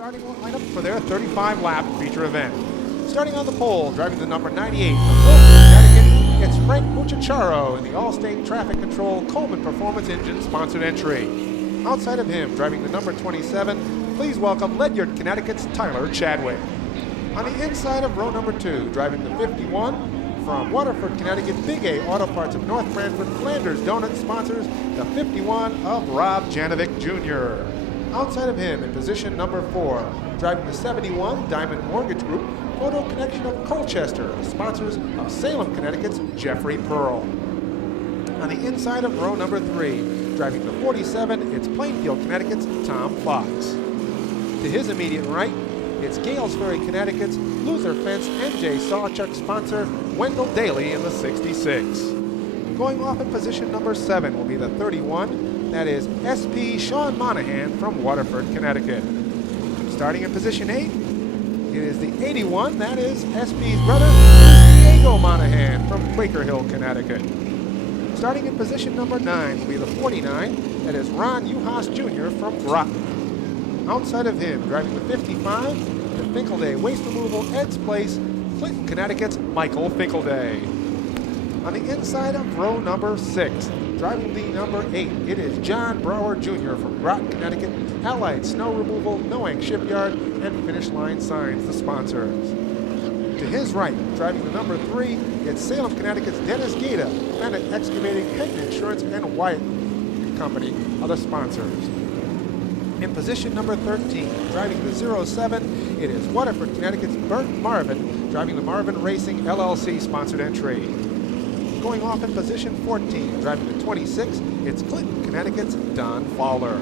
starting lineup for their 35-lap feature event. Starting on the pole, driving the number 98 from Connecticut, it's Frank Mucciacciaro in the All-State Traffic Control Coleman Performance Engine sponsored entry. Outside of him, driving the number 27, please welcome Ledyard, Connecticut's Tyler Chadwick. On the inside of row number 2, driving the 51, from Waterford, Connecticut, Big A Auto Parts of North Branford, Flanders Donut sponsors the 51 of Rob Janovic Jr. Outside of him, in position number 4, driving the 71, Diamond Mortgage Group, Photo Connection of Colchester, the sponsors of Salem, Connecticut's Jeffrey Pearl. On the inside of row number 3, driving the 47, it's Plainfield, Connecticut's Tom Fox. To his immediate right, it's Gales Ferry, Connecticut's Luther Fence NJ Sawchuck sponsor, Wendell Daly in the 66. Going off in position number 7 will be the 31, that is SP Sean Monahan from Waterford, Connecticut. Starting in position 8, it is the 81, that is SP's brother, Diego Monahan from Quaker Hill, Connecticut. Starting in position number 9 will be the 49, that is Ron Uhas Jr. from Groton. Outside of him, driving the 55, the Finkelday Waste Removal Ed's Place, Clinton, Connecticut's Michael Finkelday. On the inside of row number 6, driving the number 8, it is John Brower Jr. from Groton, Connecticut, Allied Snow Removal, Noank Shipyard, and Finish Line Signs, the sponsors. To his right, driving the number 3, it's Salem, Connecticut's Dennis Gata, Bennett Excavating, Henton Insurance, and Wyatt Company, other sponsors. In position number 13, driving the 07, it is Waterford, Connecticut's Bert Marvin, driving the Marvin Racing LLC sponsored entry. Going off in position 14, driving the 26, it's Clinton, Connecticut's Don Fowler.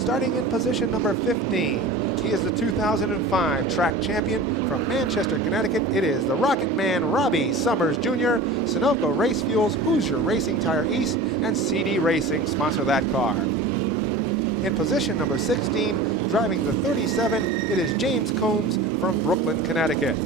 Starting in position number 15, he is the 2005 track champion from Manchester, Connecticut. It is the Rocket Man Robbie Summers Jr., Sunoco Race Fuels, Hoosier Racing Tire East, and CD Racing sponsor that car. In position number 16, driving the 37, it is James Combs from Brooklyn, Connecticut.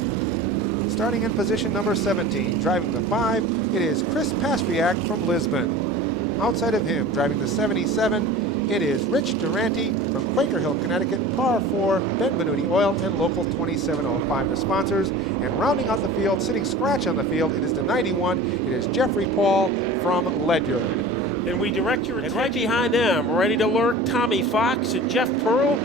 Starting in position number 17, driving the 5, it is Chris Pastriak from Lisbon. Outside of him, driving the 77, it is Rich Durante from Quaker Hill, Connecticut, Par 4, Benvenuti Oil, and Local 2705, the sponsors. And rounding out the field, sitting scratch on the field, it is the 91, it is Jeffrey Paul from Ledyard. And we direct your attention. And right behind them, ready to lurk, Tommy Fox and Jeff Pearl.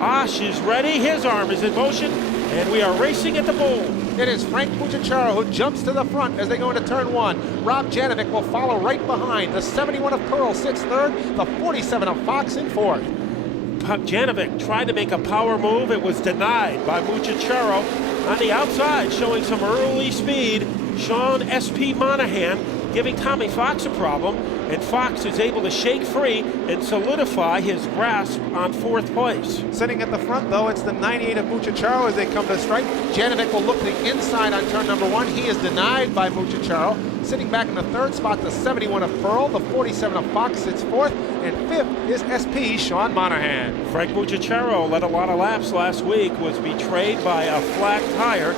Osh is ready, his arm is in motion, and we are racing at the bowl. It is Frank Mucciacciaro who jumps to the front as they go into turn 1. Rob Janovic will follow right behind. The 71 of Pearl sits third, the 47 of Fox in fourth. Janovic tried to make a power move. It was denied by Mucciacciaro. On the outside, showing some early speed, Sean SP Monahan giving Tommy Fox a problem, and Fox is able to shake free and solidify his grasp on fourth place. Sitting at the front, though, it's the 98 of Mucciacciaro as they come to strike. Janovic will look to the inside on turn number 1. He is denied by Mucciacciaro. Sitting back in the third spot, the 71 of Pearl, the 47 of Fox sits fourth, and fifth is SP Sean Monahan. Frank Mucciacciaro led a lot of laps last week, was betrayed by a flat tire.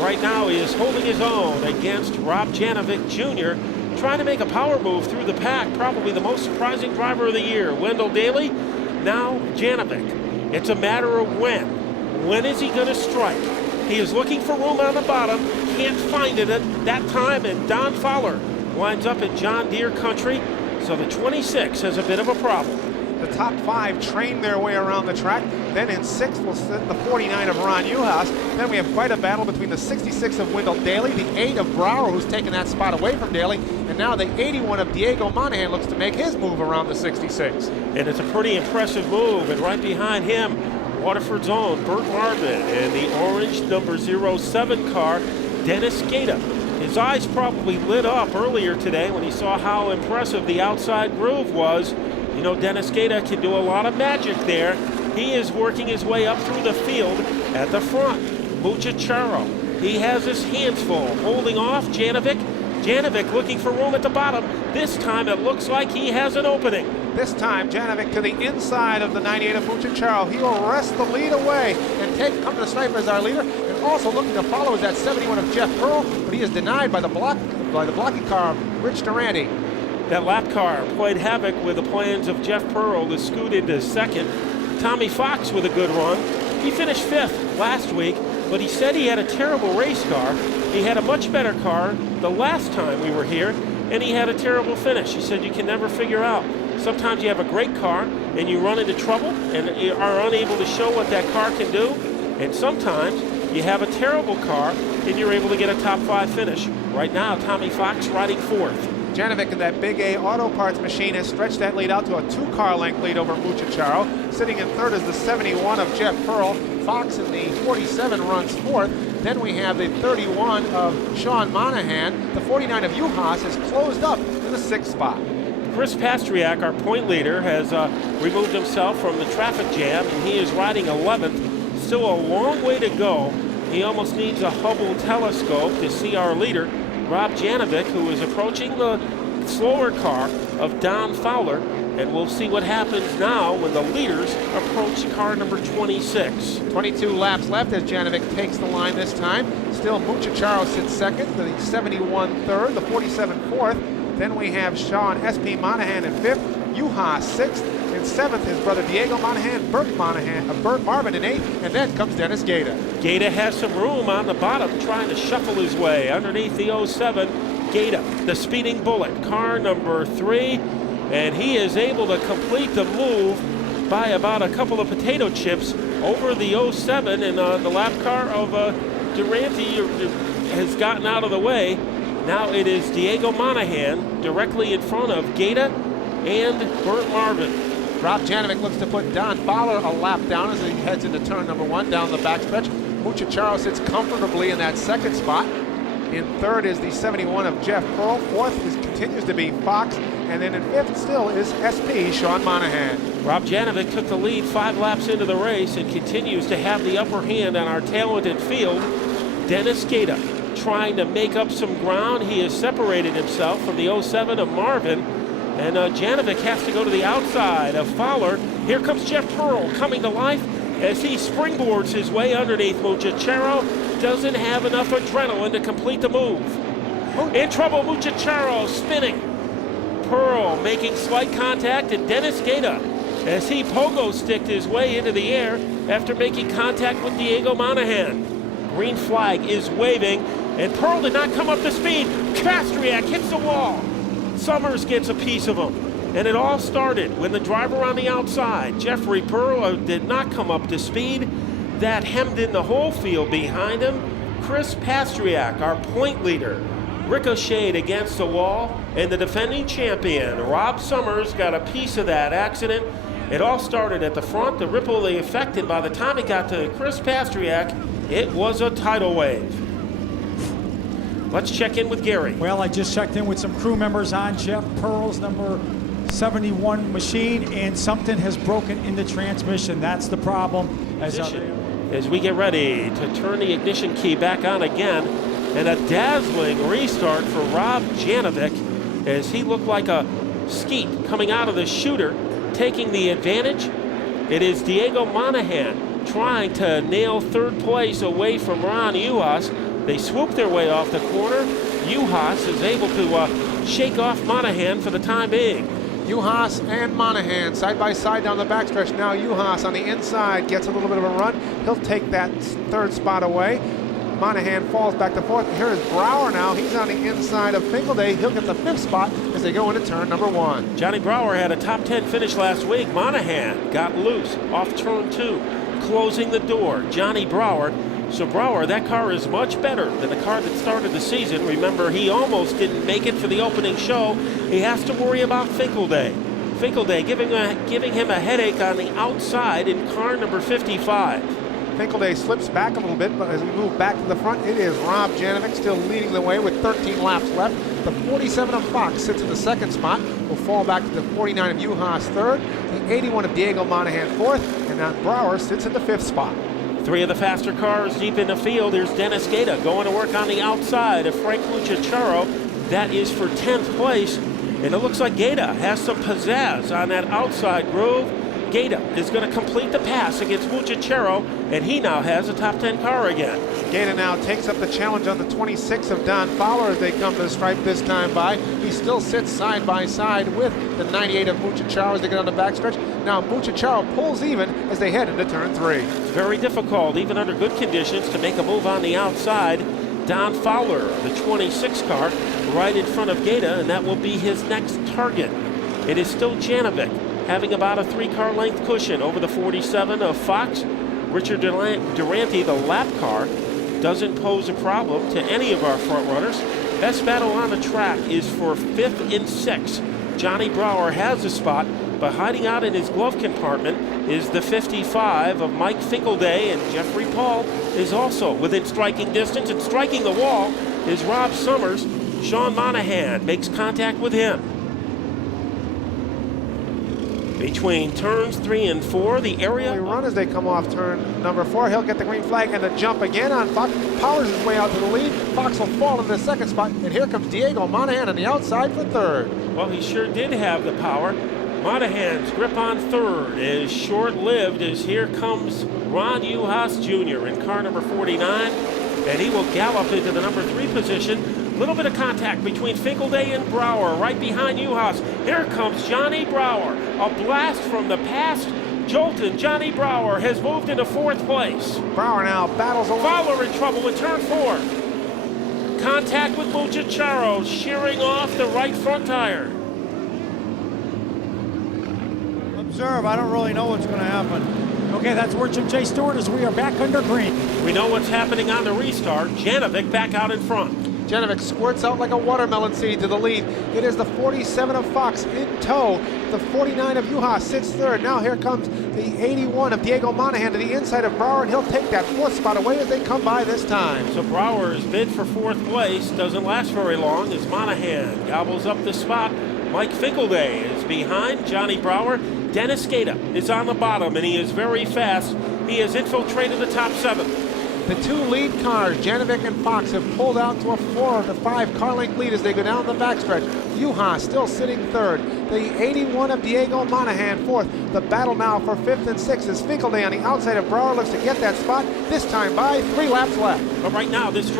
Right now he is holding his own against Rob Janovic Jr., trying to make a power move through the pack, probably the most surprising driver of the year. Wendell Daly, now Janovic. It's a matter of when. When is he going to strike? He is looking for room on the bottom, can't find it at that time, and Don Fowler winds up in John Deere country, so the 26 has a bit of a problem. The top 5 train their way around the track. Then in 6th will sit the 49 of Ron Uhas. Then we have quite a battle between the 66 of Wendell Daly, the 8 of Brower, who's taken that spot away from Daly, and now the 81 of Diego Monahan looks to make his move around the 66. And it's a pretty impressive move, and right behind him, Waterford's own Bert Marvin and the orange number 07 car, Dennis Gata. His eyes probably lit up earlier today when he saw how impressive the outside groove was. You know, Dennis Gata can do a lot of magic there. He is working his way up through the field at the front. Mucciacciaro, he has his hands full, holding off Janovic. Janovic looking for room at the bottom. This time it looks like he has an opening. This time, Janovic to the inside of the 98 of Mucciacciaro. He will wrest the lead away and come to the stripe as our leader. And also looking to follow is that 71 of Jeff Pearl, but he is denied by the blocking car of Rich Durante. That lap car played havoc with the plans of Jeff Pearl to scoot into second. Tommy Fox with a good run. He finished 5th last week, but he said he had a terrible race car. He had a much better car the last time we were here, and he had a terrible finish. He said you can never figure out. Sometimes you have a great car and you run into trouble and are unable to show what that car can do. And sometimes you have a terrible car and you're able to get a top 5 finish. Right now, Tommy Fox riding 4th. Janovic in that Big A Auto Parts machine has stretched that lead out to a 2-car length lead over Muchacharo. Sitting in 3rd is the 71 of Jeff Pearl. Fox in the 47 runs 4th. Then we have the 31 of Sean Monahan. The 49 of Juhas has closed up in the 6th spot. Chris Pastriak, our point leader, has removed himself from the traffic jam, and he is riding 11th. Still a long way to go. He almost needs a Hubble telescope to see our leader, Rob Janovic, who is approaching the slower car of Don Fowler. And we'll see what happens now when the leaders approach car number 26. 22 laps left as Janovic takes the line this time. Still Muchacharo sits 2nd, the 71 3rd, the 47 4th. Then we have Sean S.P. Monahan in 5th, Juhas 6th, in 7th his brother Diego Monahan, Bert Marvin in 8th, and then comes Dennis Gaeta. Gaeta has some room on the bottom, trying to shuffle his way underneath the 07. Gaeta, the speeding bullet, car number 3, and he is able to complete the move by about a couple of potato chips over the 07, and the lap car of Durante has gotten out of the way. Now it is Diego Monahan directly in front of Gaeta and Bert Marvin. Rob Janovic looks to put Don Fowler a lap down as he heads into turn number 1 down the backstretch. Muchacharo sits comfortably in that 2nd spot. In 3rd is the 71 of Jeff Pearl. 4th continues to be Fox. And then in 5th still is SP Sean Monahan. Rob Janovic took the lead 5 laps into the race and continues to have the upper hand on our talented field. Dennis Gaeta trying to make up some ground. He has separated himself from the 07 of Marvin. And Janovic has to go to the outside of Fowler. Here comes Jeff Pearl coming to life as he springboards his way underneath Muchacharo. Doesn't have enough adrenaline to complete the move. In trouble, Muchacharo spinning. Pearl making slight contact, and Dennis Gaeta as he pogo sticked his way into the air after making contact with Diego Monahan. Green flag is waving, and Pearl did not come up to speed. Pastriak hits the wall. Summers gets a piece of him. And it all started when the driver on the outside, Jeffrey Pearl, did not come up to speed. That hemmed in the whole field behind him. Chris Pastriak, our point leader, ricocheted against the wall, and the defending champion, Rob Summers, got a piece of that accident. It all started at the front, the ripple they affected. By the time it got to Chris Pastriak, it was a tidal wave. Let's check in with Gary. Well, I just checked in with some crew members on Jeff Pearl's number 71 machine, and something has broken in the transmission. That's the problem. As we get ready to turn the ignition key back on again, and a dazzling restart for Rob Janovic as he looked like a skeet coming out of the shooter, taking the advantage. It is Diego Monahan trying to nail 3rd place away from Ron Juhas. They swoop their way off the corner. Juhas is able to shake off Monahan for the time being. Juhas and Monahan side by side down the backstretch. Now Juhas on the inside gets a little bit of a run. He'll take that 3rd spot away. Monahan falls back to 4th. Here is Brower now. He's on the inside of Finkelday. He'll get the 5th spot as they go into turn number 1. Johnny Brower had a top 10 finish last week. Monahan got loose off turn 2, closing the door. Johnny Brower. So Brower, that car is much better than the car that started the season. Remember, he almost didn't make it for the opening show. He has to worry about Finkelday. Finkelday giving him a headache on the outside in car number 55. Finkelday slips back a little bit, but as we move back to the front, it is Rob Janovic still leading the way with 13 laps left. The 47 of Fox sits in the 2nd spot. Will fall back to the 49 of Juhas 3rd, the 81 of Diego Monahan 4th, and now Brower sits in the 5th spot. 3 of the faster cars deep in the field. Here's Dennis Gaeta going to work on the outside of Frank Muchacharo. That is for 10th place. And it looks like Gaeta has some pizzazz on that outside groove. Gaeta is going to complete the pass against Muchachero, and he now has a top 10 car again. Gaeta now takes up the challenge on the 26 of Don Fowler as they come to the stripe this time by. He still sits side by side with the 98 of Muchachero as they get on the backstretch. Now Muchachero pulls even as they head into turn 3. It's very difficult, even under good conditions, to make a move on the outside. Don Fowler, the 26 car, right in front of Gaeta, and that will be his next target. It is still Janovic, having about a 3-car length cushion over the 47 of Fox. Richard Durante, the lap car, doesn't pose a problem to any of our front runners. Best battle on the track is for 5th and 6th. Johnny Brower has a spot, but hiding out in his glove compartment is the 55 of Mike Finkelday, and Jeffrey Paul is also within striking distance, and striking the wall is Rob Summers. Sean Monahan makes contact with him. Between turns 3 and 4, the area... We run as they come off turn number 4. He'll get the green flag and the jump again on Fox. Powers his way out to the lead. Fox will fall into the second spot, and here comes Diego Monahan on the outside for 3rd. Well, he sure did have the power. Monahan's grip on 3rd is short-lived as here comes Ron Uhas Jr. in car number 49, and he will gallop into the number 3 position. Little bit of contact between Finkelday and Brower right behind Uhas. Here comes Johnny Brower. A blast from the past. Jolton, Johnny Brower has moved into 4th place. Brower now battles along. Fowler in trouble in turn 4. Contact with Muchachero, shearing off the right front tire. Observe, I don't really know what's going to happen. Okay, that's where Jim J. Stewart as we are back under green. We know what's happening on the restart. Janovic back out in front. Janovic squirts out like a watermelon seed to the lead. It is the 47 of Fox in tow. The 49 of Uhas sits 3rd. Now here comes the 81 of Diego Monahan to the inside of Brower, and he'll take that 4th spot away as they come by this time. So Brower's bid for 4th place doesn't last very long as Monahan gobbles up the spot. Mike Finkelday is behind Johnny Brower. Dennis Gaeta is on the bottom, and he is very fast. He has infiltrated the top 7. The 2 lead cars, Janovic and Fox, have pulled out to a 4 to 5 car length lead as they go down the backstretch. Uhas still sitting 3rd. The 81 of Diego Monahan 4th. The battle now for 5th and 6th is Finkelday on the outside of Brower, looks to get that spot, this time by 3 laps left. But right now, this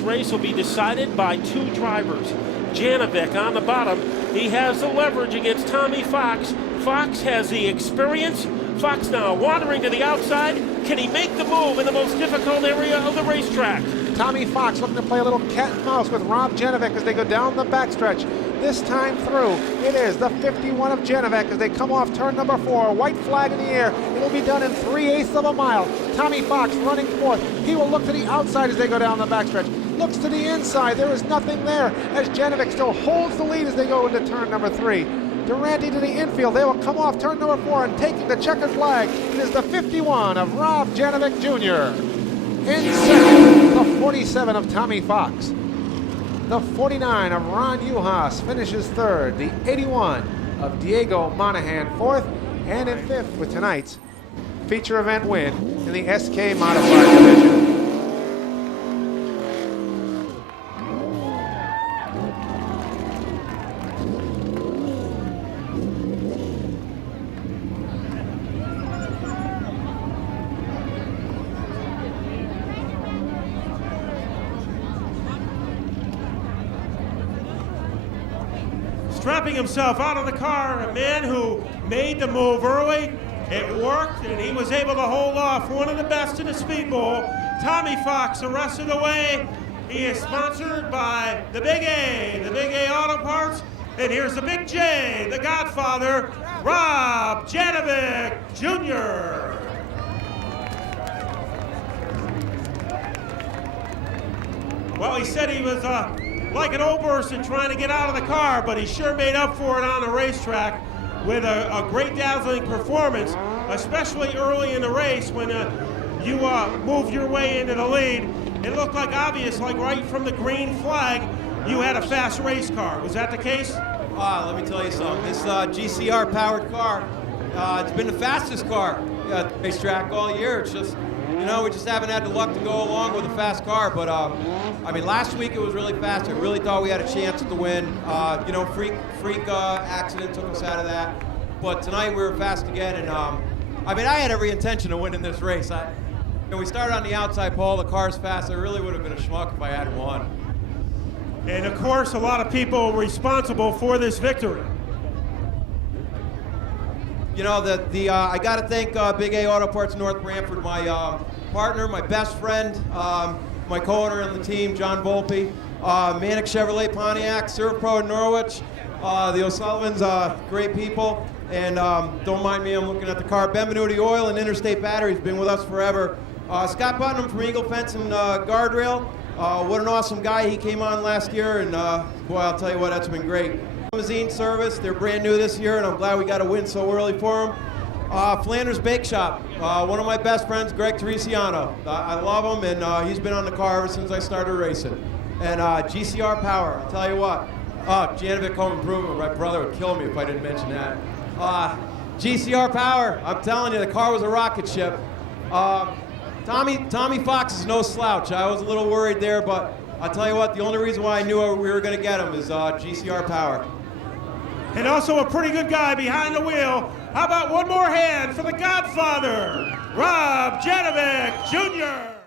race will be decided by 2 drivers. Janovic on the bottom. He has the leverage against Tommy Fox. Fox has the experience. Fox now wandering to the outside. Can he make the move in the most difficult area of the racetrack? Tommy Fox looking to play a little cat and mouse with Rob Janovic as they go down the backstretch. This time through, it is the 51 of Janovic as they come off turn number 4. White flag in the air. It'll be done in 3/8 of a mile. Tommy Fox running 4th. He will look to the outside as they go down the backstretch. Looks to the inside. There is nothing there as Janovic still holds the lead as they go into turn number 3. Durante to the infield. They will come off turn number 4 and taking the checkered flag. It is the 51 of Rob Janovic Jr. In second, the 47 of Tommy Fox. The 49 of Ron Uhas finishes 3rd. The 81 of Diego Monahan 4th. And in 5th with tonight's feature event win in the SK Modified Division. Strapping himself out of the car, a man who made the move early. It worked, and he was able to hold off one of the best in the Speedbowl. Tommy Fox the rest of the way. He is sponsored by the Big A Auto Parts. And here's the Big J, the Godfather, Rob Janovic Jr. Well, he said he was like an old person trying to get out of the car, but he sure made up for it on the racetrack with a great dazzling performance, especially early in the race when you moved your way into the lead. It looked like obvious, like right from the green flag, you had a fast race car. Was that the case? Let me tell you something. This GCR powered car, it's been the fastest car at the racetrack all year. It's just, you know, we just haven't had the luck to go along with a fast car. But I mean, last week it was really fast. I really thought we had a chance at the win. You know, freak accident took us out of that. but tonight we were fast again, and I mean, I had every intention of winning this race. And we started on the outside pole, the car's fast. I really would have been a schmuck if I hadn't won. And of course, a lot of people responsible for this victory. You know, I got to thank Big A Auto Parts North Branford, my partner, my best friend, my co-owner on the team, John Volpe, Manic Chevrolet Pontiac, Surf Pro in Norwich, the O'Sullivans, great people, and don't mind me, I'm looking at the car. Ben Benuti Oil and Interstate Batteries, been with us forever. Scott Putnam from Eagle Fence and Guardrail, what an awesome guy. He came on last year, and boy, I'll tell you what, that's been great. Limousine Service, they're brand new this year, and I'm glad we got a win so early for them. Flanders Bake Shop, one of my best friends, Greg Teresiano. I love him, and he's been on the car ever since I started racing. And GCR Power, I'll tell you what. Janovic Home Improvement, my brother would kill me if I didn't mention that. GCR Power, I'm telling you, the car was a rocket ship. Tommy Fox is no slouch. I was a little worried there, but I'll tell you what, the only reason why I knew we were going to get him is GCR Power. And also a pretty good guy behind the wheel. How about one more hand for the Godfather, Rob Janovic Jr.